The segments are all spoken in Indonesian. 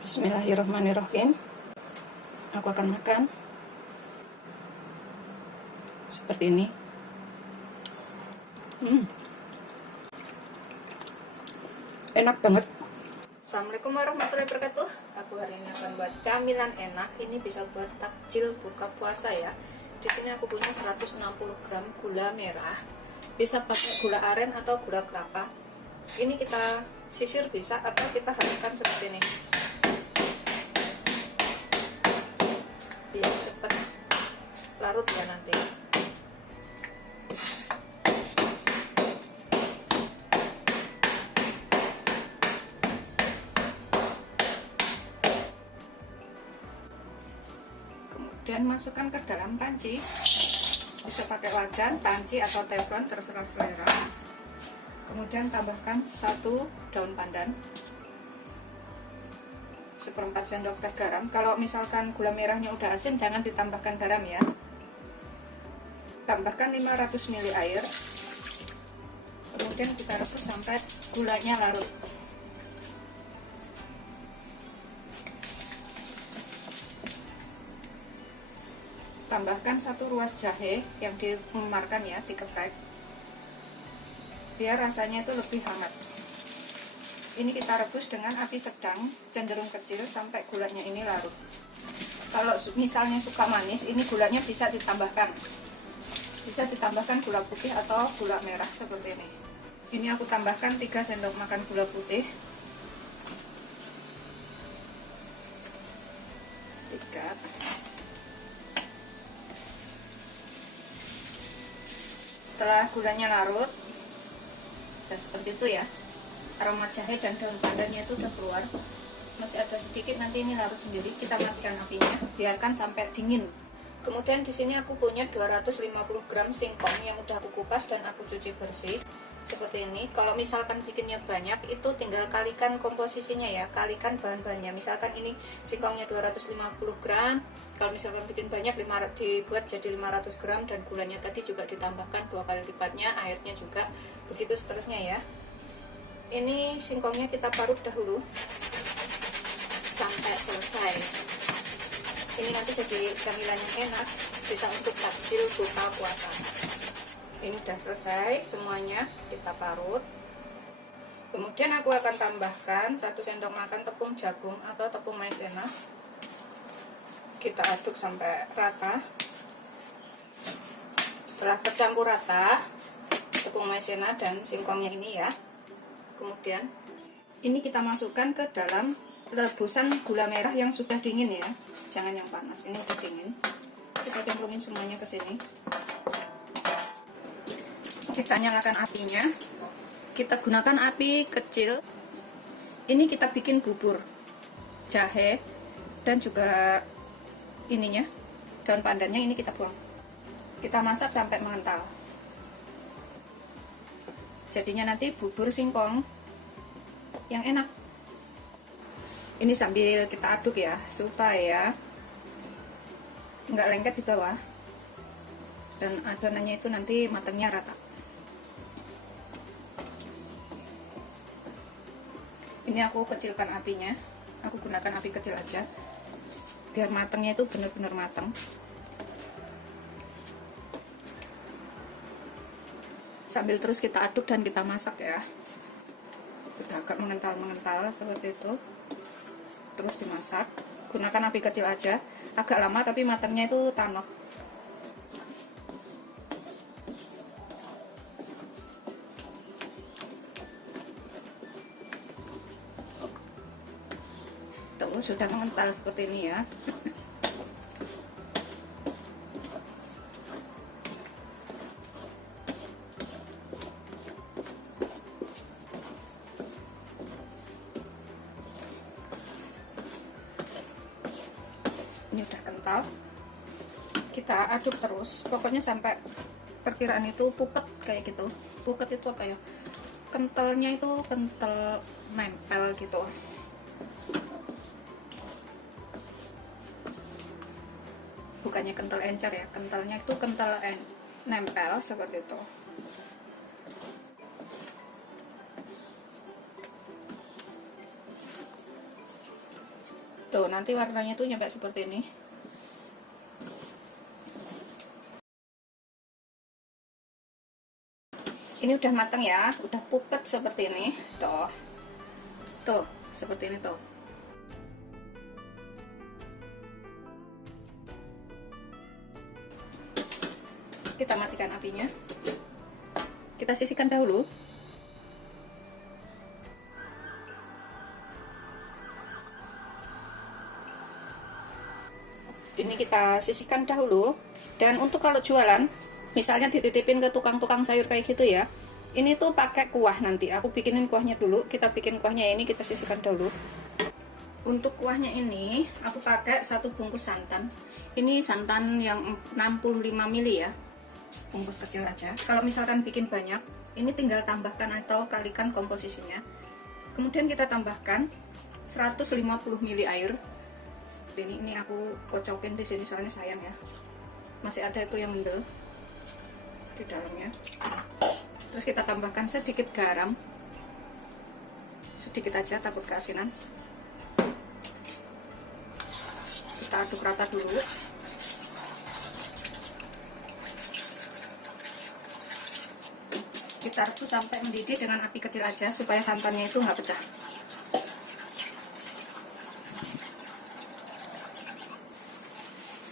Bismillahirrahmanirrahim. Aku akan makan seperti ini. Enak banget. Assalamualaikum warahmatullahi wabarakatuh. Aku hari ini akan buat camilan enak. Ini bisa buat takjil buka puasa ya. Di sini aku punya 160 gram gula merah. Bisa pakai gula aren atau gula kelapa. Ini kita sisir bisa atau kita haluskan seperti ini. Biar cepat larut ya nanti. Kemudian masukkan ke dalam panci. Bisa pakai wajan, panci atau teflon terserah selera. Kemudian tambahkan 1 daun pandan, 1/4 sendok teh garam. Kalau misalkan gula merahnya udah asin, jangan ditambahkan garam ya. Tambahkan 500 ml air. Kemudian kita rebus sampai gulanya larut. Tambahkan 1 ruas jahe yang dimemarkan ya, dikeprek, biar rasanya itu lebih hangat. Ini kita rebus dengan api sedang, cenderung kecil sampai gulanya ini larut. Kalau misalnya suka manis, ini gulanya bisa ditambahkan. Bisa ditambahkan gula putih atau gula merah seperti ini. Ini aku tambahkan 3 sendok makan gula putih. 3. Setelah gulanya larut, udah seperti itu ya. Aroma jahe dan daun pandannya itu udah keluar. Masih ada sedikit, nanti ini larut sendiri. Kita matikan apinya, biarkan sampai dingin. Kemudian di sini aku punya 250 gram singkong yang udah aku kupas dan aku cuci bersih. Seperti ini. Kalau misalkan bikinnya banyak, itu tinggal kalikan komposisinya ya, kalikan bahan-bahannya. Misalkan ini singkongnya 250 gram, kalau misalkan bikin banyak dibuat jadi 500 gram, dan gulanya tadi juga ditambahkan 2 kali lipatnya, airnya juga, begitu seterusnya ya. Ini singkongnya kita parut dahulu sampai selesai. Ini nanti jadi camilan yang enak, bisa untuk takjil buka puasa. Ini udah selesai semuanya, kita parut. Kemudian aku akan tambahkan 1 sendok makan tepung jagung atau tepung maizena. Kita aduk sampai rata. Setelah tercampur rata tepung maizena dan singkongnya ini ya, kemudian ini kita masukkan ke dalam rebusan gula merah yang sudah dingin ya, jangan yang panas. Ini udah dingin. Kita cemplungin semuanya ke sini. Kita nyalakan apinya. Kita gunakan api kecil. Ini kita bikin bubur jahe dan juga ininya, daun pandannya ini kita buang. Kita masak sampai mengental. Jadinya nanti bubur singkong yang enak. Ini sambil kita aduk ya, supaya nggak lengket di bawah dan adonannya itu nanti matangnya rata. Ini aku kecilkan apinya, aku gunakan api kecil aja biar matangnya itu benar-benar matang. Sambil terus kita aduk dan kita masak ya. Udah agak mengental-mengental seperti itu, terus dimasak. Gunakan api kecil aja, agak lama tapi matangnya itu tanok. Tuh, sudah mengental seperti ini ya. Ini udah kental. Kita aduk terus, pokoknya sampai perkiraan itu puket kayak gitu. Puket itu apa ya? Kentalnya itu kental nempel gitu. Bukannya kental encer ya, kentalnya itu kental nempel seperti itu. nanti warnanya tuh nyampe seperti ini. Ini udah matang ya, udah puket seperti ini. Tuh, seperti ini tuh. Kita matikan apinya. Kita sisihkan dahulu. Ini kita sisihkan dahulu. Dan untuk kalau jualan, misalnya dititipin ke tukang-tukang sayur kayak gitu ya, ini tuh pakai kuah nanti. Aku bikinin kuahnya dulu. Kita bikin kuahnya ini, kita sisihkan dulu. Untuk kuahnya ini, aku pakai 1 bungkus santan. Ini santan yang 65 ml ya, bungkus kecil aja. Kalau misalkan bikin banyak, ini tinggal tambahkan atau kalikan komposisinya. Kemudian kita tambahkan 150 ml air. Ini aku kocokin di sini soalnya sayang ya, masih ada itu yang mendel di dalamnya. Terus kita tambahkan sedikit garam, sedikit aja takut keasinan. Kita aduk rata dulu. Kita rebus sampai mendidih dengan api kecil aja supaya santannya itu nggak pecah.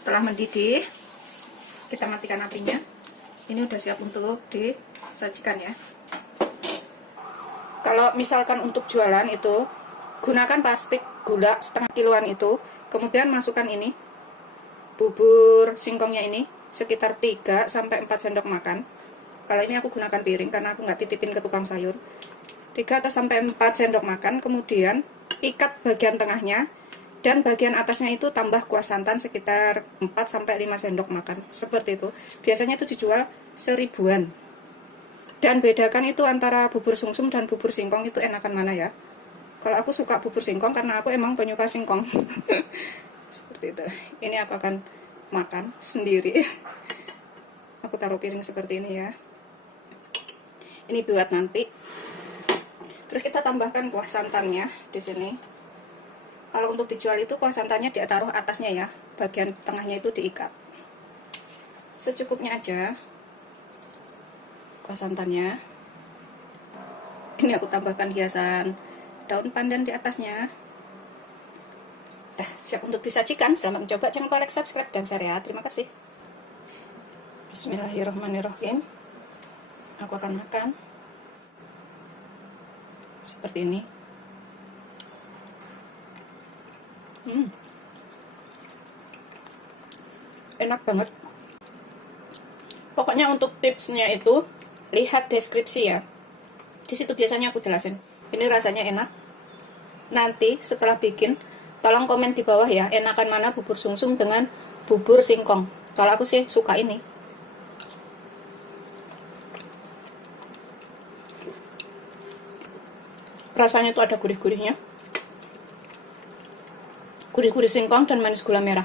Setelah mendidih, kita matikan apinya. Ini udah siap untuk disajikan ya. Kalau misalkan untuk jualan itu, gunakan plastik gula setengah kiloan itu. Kemudian masukkan ini, bubur singkongnya ini, sekitar 3-4 sendok makan. Kalau ini aku gunakan piring karena aku nggak titipin ke tukang sayur. 3-4 sendok makan, kemudian ikat bagian tengahnya. Dan bagian atasnya itu tambah kuah santan sekitar 4-5 sendok makan. Seperti itu. Biasanya itu dijual 1000-an. Dan bedakan itu antara bubur sumsum dan bubur singkong itu enakan mana ya. Kalau aku suka bubur singkong karena aku emang penyuka singkong. Seperti itu. Ini aku akan makan sendiri. Aku taruh piring seperti ini ya. Ini buat nanti. Terus kita tambahkan kuah santannya di sini. Kalau untuk dijual itu kuah santannya dia taruh atasnya ya, bagian tengahnya itu diikat. Secukupnya aja kuah santannya. Ini aku tambahkan hiasan daun pandan di atasnya. Dah siap untuk disajikan. Selamat mencoba, jangan lupa like, subscribe, dan share ya. Terima kasih. Bismillahirrahmanirrahim. Aku akan makan seperti ini. Enak banget. Pokoknya untuk tipsnya itu lihat deskripsi ya. Di situ biasanya aku jelasin. Ini rasanya enak. Nanti setelah bikin, tolong komen di bawah ya, enakan mana bubur sumsum dengan bubur singkong. Kalau aku sih suka ini. Rasanya itu ada gurih-gurihnya. Gurih-gurih singkong dan manis gula merah.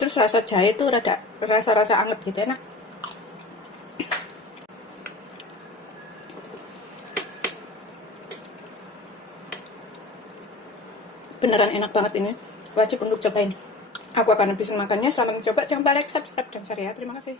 Terus rasa jahe itu rasa-rasa anget gitu, enak. Beneran enak banget ini. Wajib untuk cobain. Aku akan habisin makannya. Selamat mencoba. Jangan lupa like, subscribe, dan share ya. Terima kasih.